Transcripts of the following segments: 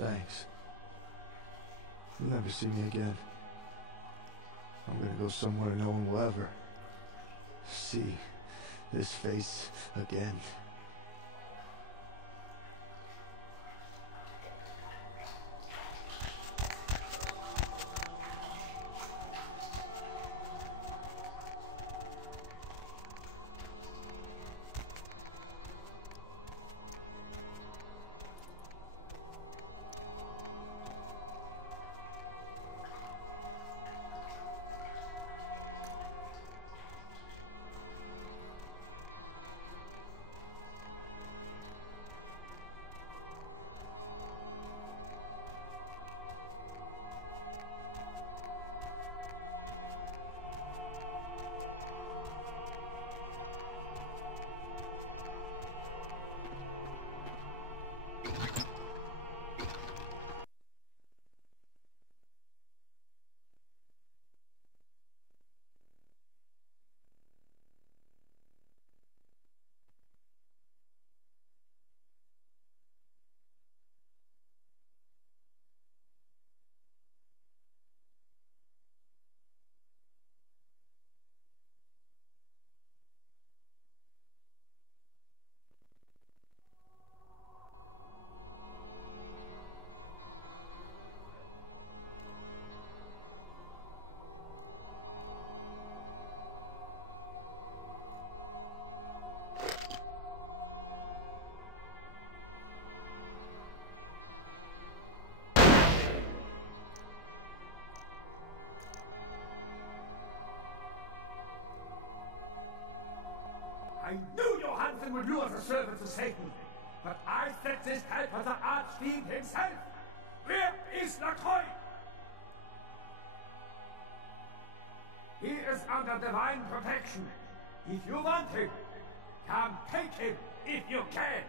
Thanks. You'll never see me again. I'm gonna go somewhere no one will ever see this face again. I knew Johansen would lure the servant to Satan, but I set this help for the Archfiend himself. Where is LACROIX? He is under divine protection. If you want him, come take him if you can.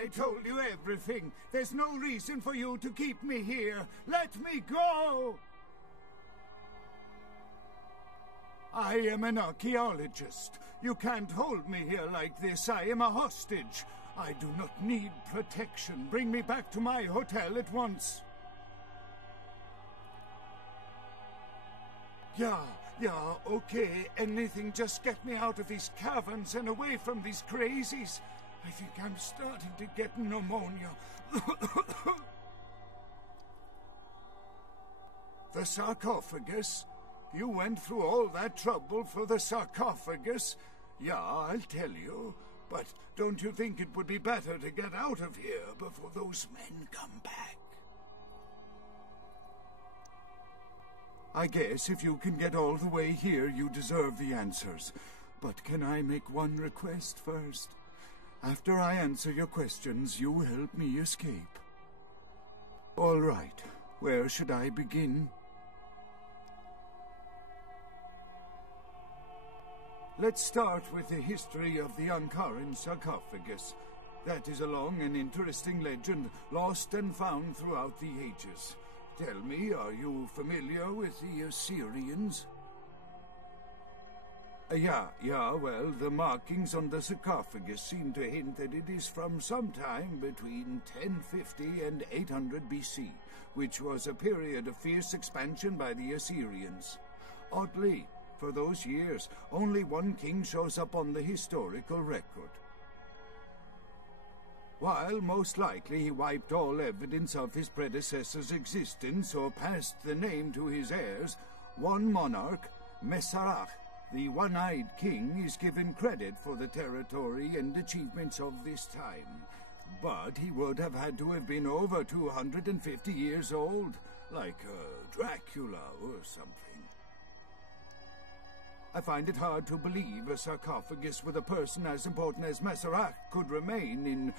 I told you everything. There's no reason for you to keep me here. Let me go! I am an archaeologist. You can't hold me here like this. I am a hostage. I do not need protection. Bring me back to my hotel at once. Yeah, okay. Anything, just get me out of these caverns and away from these crazies. I think I'm starting to get pneumonia. The sarcophagus? You went through all that trouble for the sarcophagus? Yeah, I'll tell you. But don't you think it would be better to get out of here before those men come back? I guess if you can get all the way here, you deserve the answers. But can I make one request first? After I answer your questions, you help me escape. All right. Where should I begin? Let's start with the history of the Ankaran sarcophagus. That is a long and interesting legend, lost and found throughout the ages. Tell me, are you familiar with the Assyrians? Yeah, well, the markings on the sarcophagus seem to hint that it is from sometime between 1050 and 800 BC, which was a period of fierce expansion by the Assyrians. Oddly, for those years, only one king shows up on the historical record. While most likely he wiped all evidence of his predecessor's existence or passed the name to his heirs, one monarch, Mesarach, the one-eyed king, is given credit for the territory and achievements of this time. But he would have had to have been over 250 years old, like Dracula or something. I find it hard to believe a sarcophagus with a person as important as Mesarach could remain in,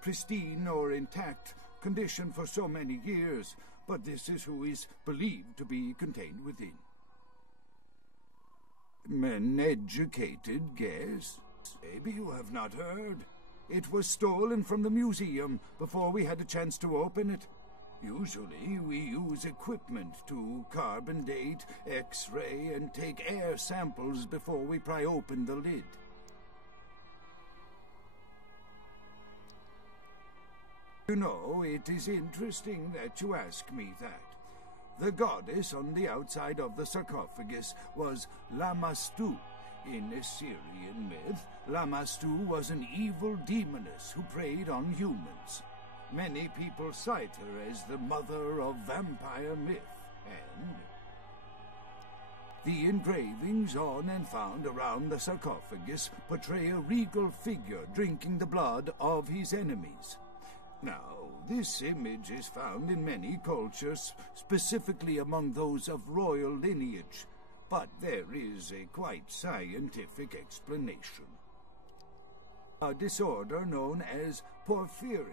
pristine or intact condition for so many years, but this is who is believed to be contained within. An educated guess? Maybe you have not heard. It was stolen from the museum before we had a chance to open it. Usually, we use equipment to carbon date, X-ray, and take air samples before we pry open the lid. You know, it is interesting that you ask me that. The goddess on the outside of the sarcophagus was Lamashtu. In Assyrian myth, Lamashtu was an evil demoness who preyed on humans. Many people cite her as the mother of vampire myth, and the engravings on and found around the sarcophagus portray a regal figure drinking the blood of his enemies. Now, this image is found in many cultures, specifically among those of royal lineage, but there is a quite scientific explanation. A disorder known as porphyria.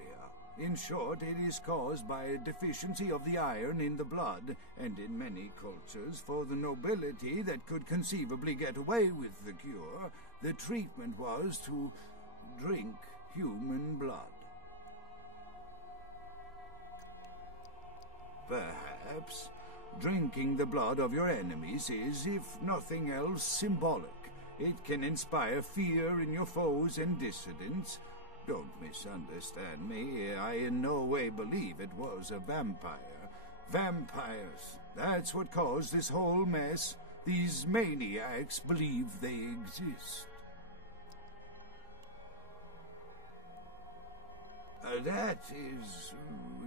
In short, it is caused by a deficiency of the iron in the blood, and in many cultures, for the nobility that could conceivably get away with the cure, the treatment was to drink human blood. Perhaps drinking the blood of your enemies is, if nothing else, symbolic. It can inspire fear in your foes and dissidents. Don't misunderstand me. I in no way believe it was a vampire. Vampires, that's what caused this whole mess. These maniacs believe they exist. That is,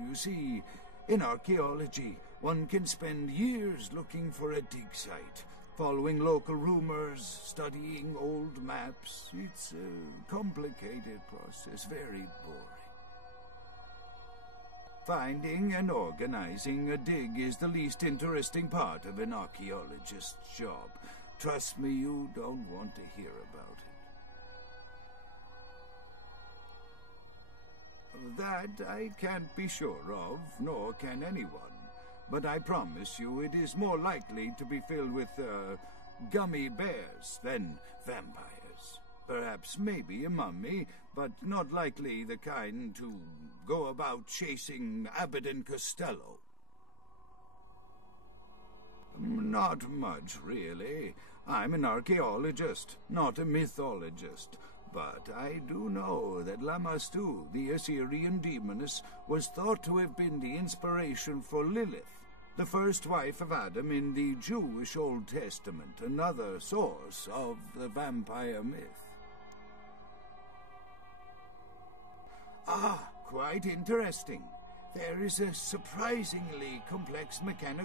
you see, in archaeology, one can spend years looking for a dig site, following local rumors, studying old maps. It's a complicated process, very boring. Finding and organizing a dig is the least interesting part of an archaeologist's job. Trust me, you don't want to hear about it. That I can't be sure of, nor can anyone. But I promise you it is more likely to be filled with, gummy bears than vampires. Perhaps maybe a mummy, but not likely the kind to go about chasing Abbott and Costello. Not much, really. I'm an archaeologist, not a mythologist. But I do know that Lamashtu, the Assyrian demoness, was thought to have been the inspiration for Lilith, the first wife of Adam in the Jewish Old Testament, another source of the vampire myth. Ah, quite interesting. There is a surprisingly complex mechanical